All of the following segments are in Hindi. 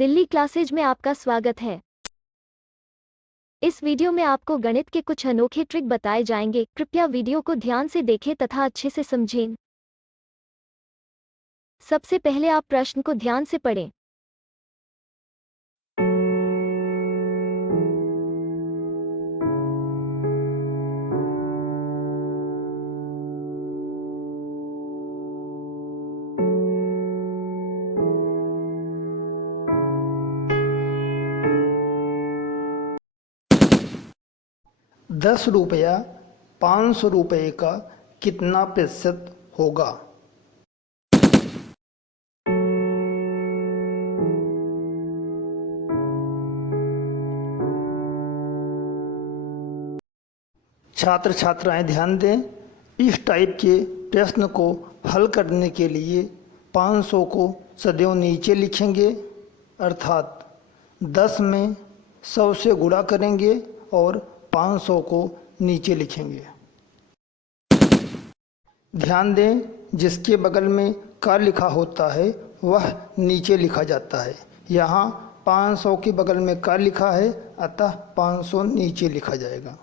दिल्ली क्लासेज में आपका स्वागत है। इस वीडियो में आपको गणित के कुछ अनोखे ट्रिक बताए जाएंगे। कृपया वीडियो को ध्यान से देखें तथा अच्छे से समझें। सबसे पहले आप प्रश्न को ध्यान से पढ़ें। ₹10 ₹500 का कितना प्रतिशत होगा? छात्र छात्राएं ध्यान दें, इस टाइप के प्रश्न को हल करने के लिए 500 को सदैव नीचे लिखेंगे, अर्थात 10 में 100 से गुणा करेंगे और 500 को नीचे लिखेंगे। ध्यान दें, जिसके बगल में का लिखा होता है वह नीचे लिखा जाता है। यहाँ 500 के बगल में का लिखा है, अतः 500 नीचे लिखा जाएगा।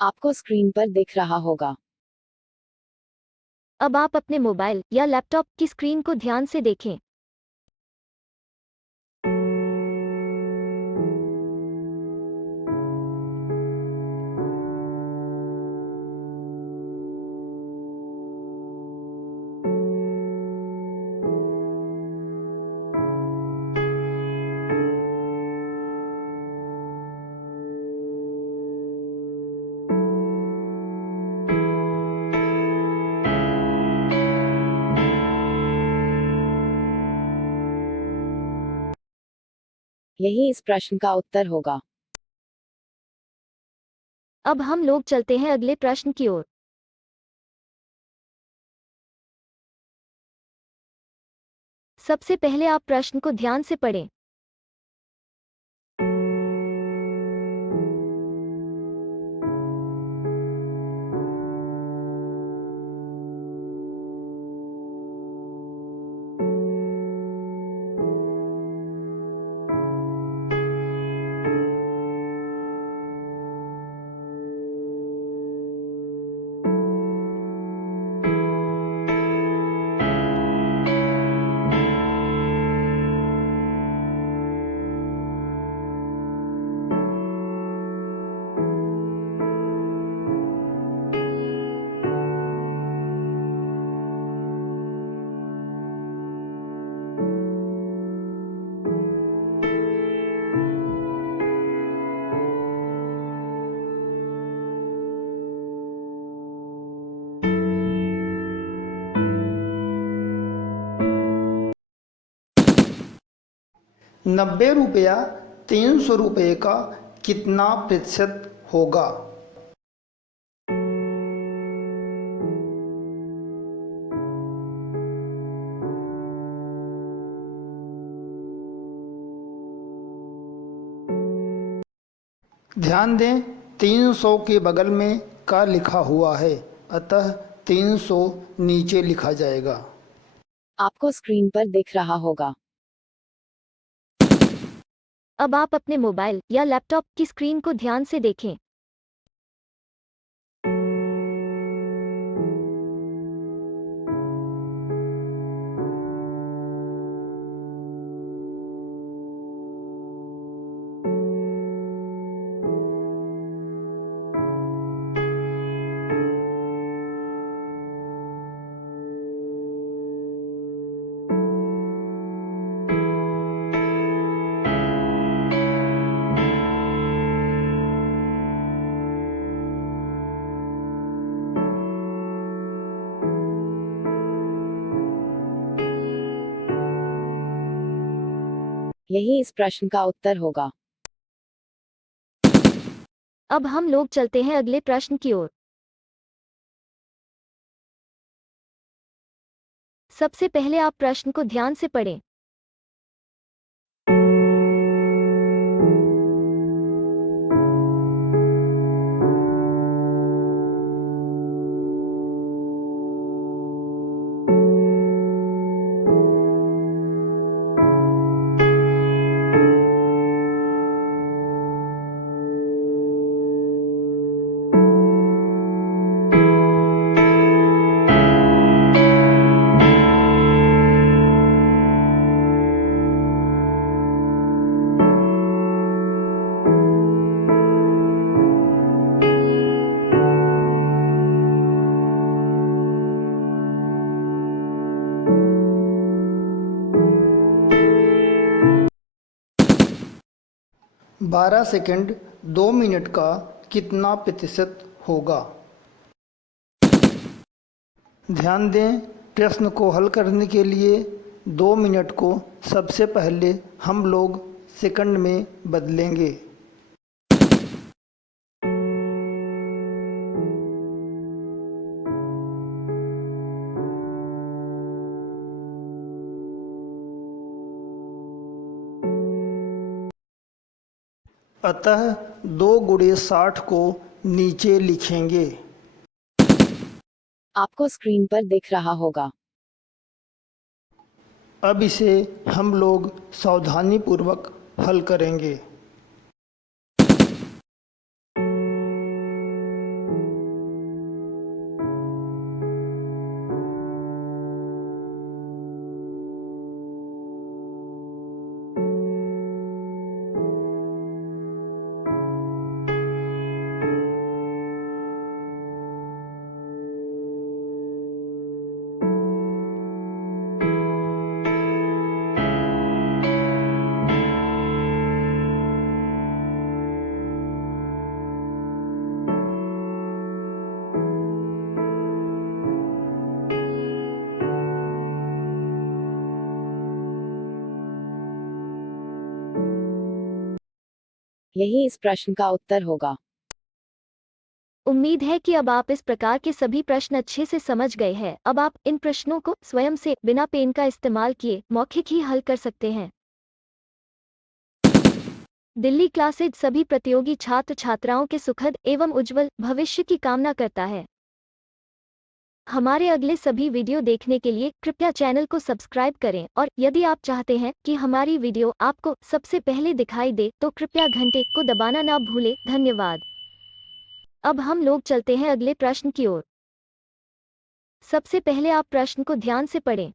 आपको स्क्रीन पर दिख रहा होगा। अब आप अपने मोबाइल या लैपटॉप की स्क्रीन को ध्यान से देखें। यही इस प्रश्न का उत्तर होगा। अब हम लोग चलते हैं अगले प्रश्न की ओर। सबसे पहले आप प्रश्न को ध्यान से पढ़ें। ₹90 ₹300 का कितना प्रतिशत होगा? ध्यान दें, 300 के बगल में का लिखा हुआ है, अतः 300 नीचे लिखा जाएगा। आपको स्क्रीन पर दिख रहा होगा। अब आप अपने मोबाइल या लैपटॉप की स्क्रीन को ध्यान से देखें। यही इस प्रश्न का उत्तर होगा। अब हम लोग चलते हैं अगले प्रश्न की ओर। सबसे पहले आप प्रश्न को ध्यान से पढ़ें। 12 सेकंड 2 मिनट का कितना प्रतिशत होगा? ध्यान दें, प्रश्न को हल करने के लिए 2 मिनट को सबसे पहले हम लोग सेकंड में बदलेंगे। अतः 2 गुणे 60 को नीचे लिखेंगे। आपको स्क्रीन पर दिख रहा होगा। अब इसे हम लोग सावधानीपूर्वक हल करेंगे। यही इस प्रश्न का उत्तर होगा। उम्मीद है कि अब आप इस प्रकार के सभी प्रश्न अच्छे से समझ गए हैं। अब आप इन प्रश्नों को स्वयं से बिना पेन का इस्तेमाल किए मौखिक ही हल कर सकते हैं। दिल्ली क्लासेज सभी प्रतियोगी छात्र छात्राओं के सुखद एवं उज्जवल भविष्य की कामना करता है। हमारे अगले सभी वीडियो देखने के लिए कृपया चैनल को सब्सक्राइब करें और यदि आप चाहते हैं कि हमारी वीडियो आपको सबसे पहले दिखाई दे तो कृपया घंटे को दबाना ना भूलें। धन्यवाद। अब हम लोग चलते हैं अगले प्रश्न की ओर। सबसे पहले आप प्रश्न को ध्यान से पढ़ें।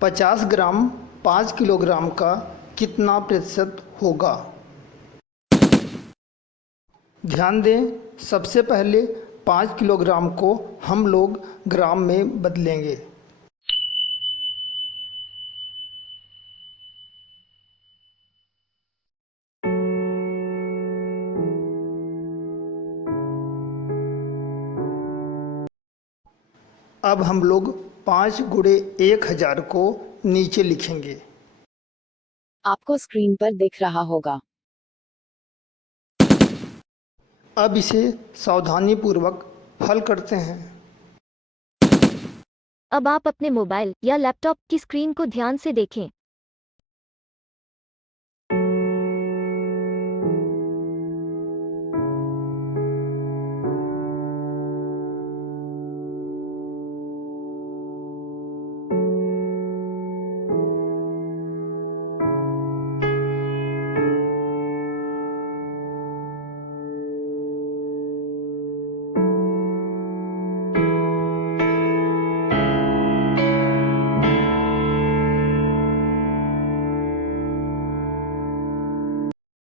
पचास ग्राम 5 किलोग्राम का कितना प्रतिशत होगा? ध्यान दें, सबसे पहले 5 किलोग्राम को हम लोग ग्राम में बदलेंगे। अब हम लोग 5 गुणे 1000 को नीचे लिखेंगे। आपको स्क्रीन पर दिख रहा होगा। अब इसे सावधानीपूर्वक हल करते हैं। अब आप अपने मोबाइल या लैपटॉप की स्क्रीन को ध्यान से देखें।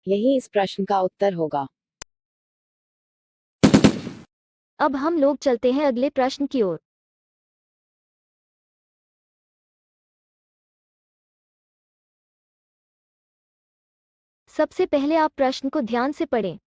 यही इस प्रश्न का उत्तर होगा। अब हम लोग चलते हैं अगले प्रश्न की ओर। सबसे पहले आप प्रश्न को ध्यान से पढ़ें।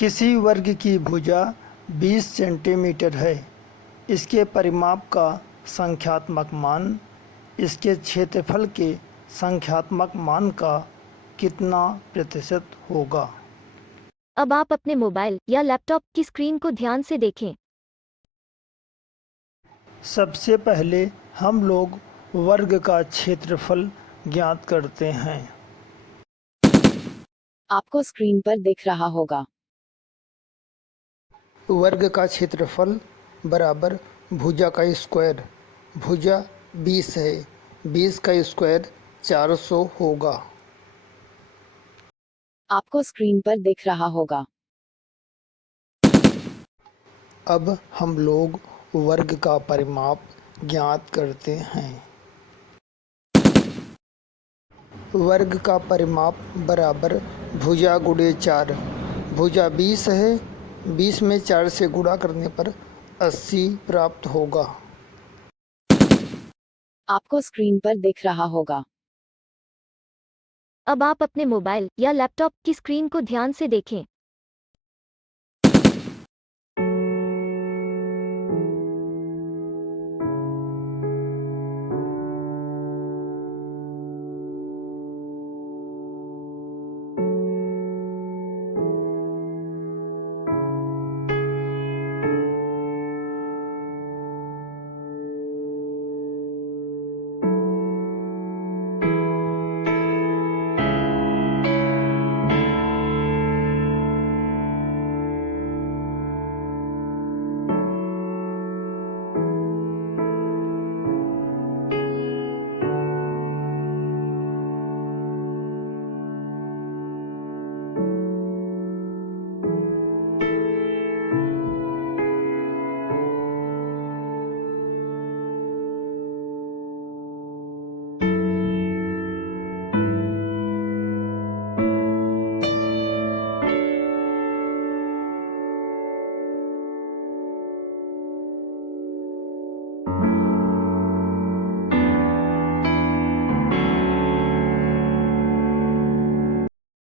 किसी वर्ग की भुजा 20 सेंटीमीटर है। इसके परिमाप का संख्यात्मक मान इसके क्षेत्रफल के संख्यात्मक मान का कितना प्रतिशत होगा? अब आप अपने मोबाइल या लैपटॉप की स्क्रीन को ध्यान से देखें। सबसे पहले हम लोग वर्ग का क्षेत्रफल ज्ञात करते हैं। आपको स्क्रीन पर दिख रहा होगा। वर्ग का क्षेत्रफल बराबर भुजा का स्क्वायर। भुजा 20 है, 20 का स्क्वायर 400 होगा। आपको स्क्रीन पर दिख रहा होगा। अब हम लोग वर्ग का परिमाप ज्ञात करते हैं। वर्ग का परिमाप बराबर भुजा गुणे 4। भुजा 20 है, 20 में 4 से गुणा करने पर 80 प्राप्त होगा। आपको स्क्रीन पर दिख रहा होगा। अब आप अपने मोबाइल या लैपटॉप की स्क्रीन को ध्यान से देखें।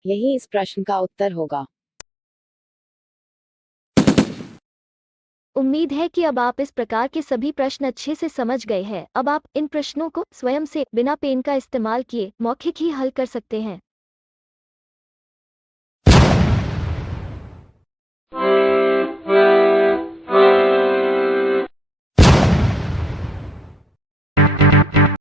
यही इस प्रश्न का उत्तर होगा। उम्मीद है कि अब आप इस प्रकार के सभी प्रश्न अच्छे से समझ गए हैं। अब आप इन प्रश्नों को स्वयं से बिना पेन का इस्तेमाल किए मौखिक ही हल कर सकते हैं।